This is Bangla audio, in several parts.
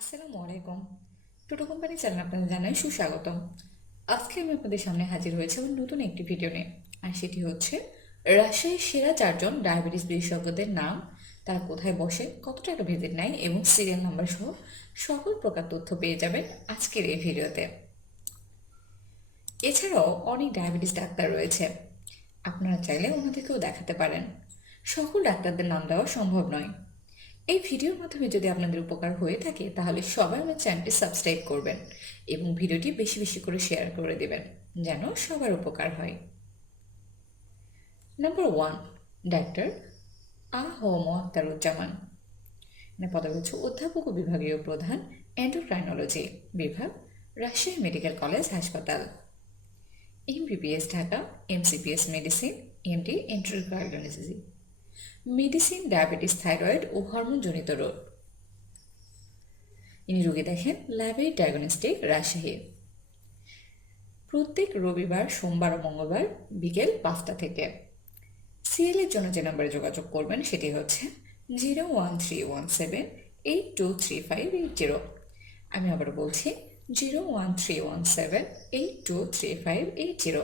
আসসালামু আলাইকুম। টোটো কোম্পানি চ্যানেল আপনাদের জানাই সুস্বাগতম। আজকে আমি আপনাদের সামনে হাজির হয়েছে আমার নতুন একটি ভিডিও নিয়ে, আর সেটি হচ্ছে, রাজশাহীর সেরা চারজন ডায়াবেটিস বিশেষজ্ঞদের নাম, তারা কোথায় বসে কত টাকা ভিজিট নেয় এবং সিরিয়াল নাম্বার সহ সকল প্রকার তথ্য পেয়ে যাবেন আজকের এই ভিডিওতে এছাড়াও অনেক ডায়াবেটিস ডাক্তার রয়েছে। আপনারা চাইলে ওনাদেরকেও দেখাতে পারেন। সকল ডাক্তারদের নাম দেওয়া সম্ভব নয়। এই ভিডিওর মাধ্যমে যদি আপনাদের উপকার হয়ে থাকে, তাহলে সবাই আমার চ্যানেলটি সাবস্ক্রাইব করবেন এবং ভিডিওটি বেশি বেশি করে শেয়ার করে দেবেন, যেন সবার উপকার হয়। নাম্বার ওয়ান ডাক্তার আ হোম আখতারুজ্জামান মানে পদবি হচ্ছে অধ্যাপক ও বিভাগীয় প্রধান এন্ডোক্রাইনোলজি বিভাগ, রাজশাহী মেডিকেল কলেজ হাসপাতাল। MBBS Dhaka MCPS medicine MD এন্ট্রোকার্ডিওলজি medicine, diabetes, thyroid ও হরমোনজনিত রোগ। ইনি রোগী দেখেন ল্যাবে ডায়াগনস্টিক রাজশাহী। প্রত্যেক রবিবার, সোমবার ও মঙ্গলবার বিকেল পাঁচটা থেকে। সিএল এর জন্য যে নাম্বারে যোগাযোগ করবেন সেটি হচ্ছে zero one three one seven eight two three five eight zero. আমি আবার বলছি zero one three one seven eight two three five eight zero.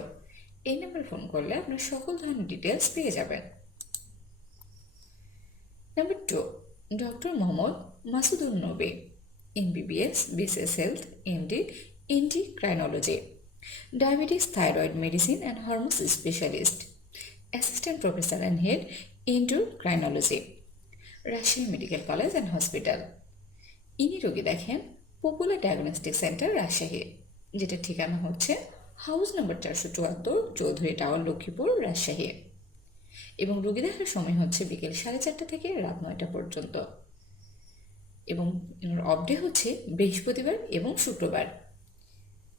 এই নাম্বারে ফোন করলে আপনার সকল ধরনের ডিটেলস পেয়ে যাবেন। Number two doctor Mohammad Masudul Nabi MBBS BCS health MD endocrinology diabetes thyroid medicine and hormones specialist assistant professor and head endocrinology Rajshahi medical college and hospital ইনি রোগী দেখেন পপুলার ডায়াগনস্টিক সেন্টার রাজশাহী যেটা ঠিকানা হচ্ছে হাউস নম্বর চারশো চুয়াত্তর, চৌধুরী টাওয়ার লক্ষ্মীপুর, রাজশাহী। এবং রোগী দেখার সময় হচ্ছে বিকেল সাড়ে চারটা থেকে রাত নয়টা পর্যন্ত। এবং অফডে হচ্ছে বৃহস্পতিবার এবং শুক্রবার।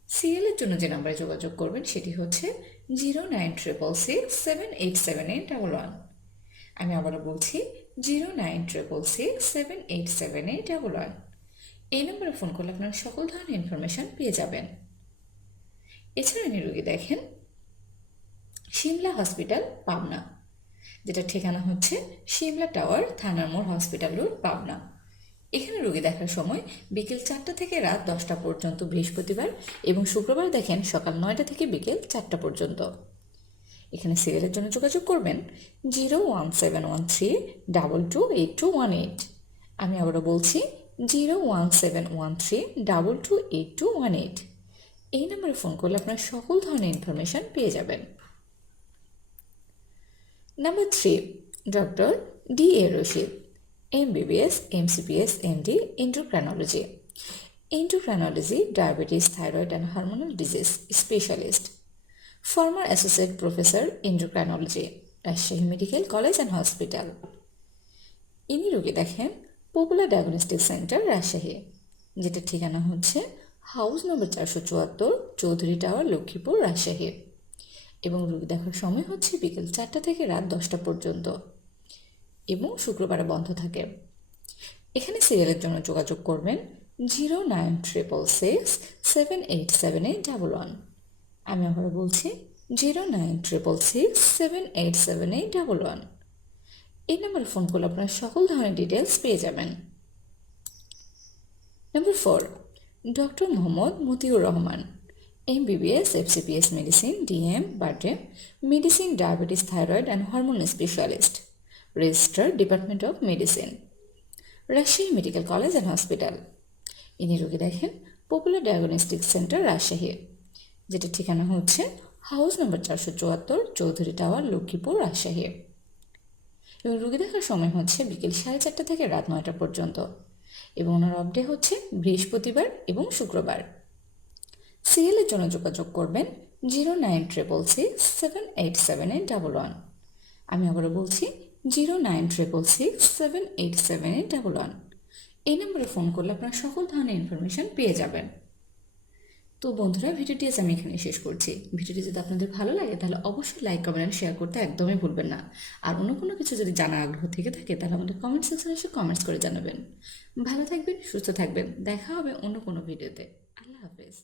সিএল এর জন্য যে নাম্বারে যোগাযোগ করবেন সেটি হচ্ছে zero nine triple six seven eight seven eight double one আমি আবারও বলছি, zero nine triple six seven eight seven eight double one এই নম্বরে ফোন করলে আপনারা সকল ধরনের ইনফরমেশন পেয়ে যাবেন। এছাড়া ইনি রোগী দেখেন, সিমলা হসপিটাল পাবনা। যেটা ঠিকানা হচ্ছে শিমলা টাওয়ার, থানার মোড়, হসপিটাল রোড, পাবনা। এখানে রোগী দেখার সময় বিকেল চারটা থেকে রাত দশটা পর্যন্ত বৃহস্পতিবার এবং শুক্রবার দেখেন সকাল নয়টা থেকে বিকেল চারটা পর্যন্ত। এখানে সিরিয়ালের জন্য যোগাযোগ করবেন zero one seven one three double two eight two one eight. আমি আবারও বলছি zero one seven one three double two eight two one eight. এই নাম্বারে ফোন করলে আপনার সকল ধরনের ইনফরমেশন পেয়ে যাবেন। Number three doctor D A Rashid MBBS MCPS MD endocrinology endocrinology diabetes thyroid and hormonal disease specialist former associate professor endocrinology Rajshahi medical college and hospital ইনি রোগী দেখেন পপুলার ডায়াগনস্টিক সেন্টার রাজশাহী যেটা ঠিকানা হচ্ছে হাউস নম্বর চারশো চুয়াত্তর চৌধুরী টাওয়ার লক্ষ্মীপুর রাজশাহী। এবং রোগী দেখার সময় হচ্ছে বিকেল চারটা থেকে রাত দশটা পর্যন্ত এবং শুক্রবারে বন্ধ থাকে। এখানে সিরিয়ালের জন্য যোগাযোগ করবেন zero nine triple six seven eight seven eight double one আমি আবারও বলছি zero nine triple six seven eight seven eight double one এই নাম্বারে ফোন করলে আপনারা সকল ধরনের ডিটেলস পেয়ে যাবেন। Number four doctor Mohammad Motiur Rahman MBBS FCPS medicine DM birthday medicine diabetes thyroid and hormone specialist register department of medicine Rajshahi medical college and hospital ইনি রোগী দেখেন পপুলার ডায়াগনস্টিক সেন্টার রাজশাহী যেটা ঠিকানা হচ্ছে হাউস নম্বর চারশো চুয়াত্তর, চৌধুরী টাওয়ার, লক্ষ্মীপুর, রাজশাহী। এবং রোগী দেখার সময় হচ্ছে বিকেল সাড়ে চারটা থেকে রাত নয়টা পর্যন্ত। এবং ওনার অফডে হচ্ছে বৃহস্পতিবার এবং শুক্রবার। সিএলের জন্য যোগাযোগ করবেন zero nine triple six seven eight seven eight double one. আমি আবারও বলছি, zero nine triple six seven eight seven eight double one. এই নম্বরে ফোন করলে আপনারা সকল ধরনের ইনফরমেশন পেয়ে যাবেন। তো বন্ধুরা, ভিডিওটি আজ আমি এখানে শেষ করছি। ভিডিওটি যদি আপনাদের ভালো লাগে, তাহলে অবশ্যই লাইক, কমেন্ট শেয়ার করতে একদমই ভুলবেন না। আর অন্য কোনো কিছু যদি জানার আগ্রহ থেকে থাকে, তাহলে আমাদের কমেন্ট সেকশনে এসে কমেন্টস করে জানাবেন। ভালো থাকবেন, সুস্থ থাকবেন। দেখা হবে অন্য কোনো ভিডিওতে। আল্লাহ হাফেজ।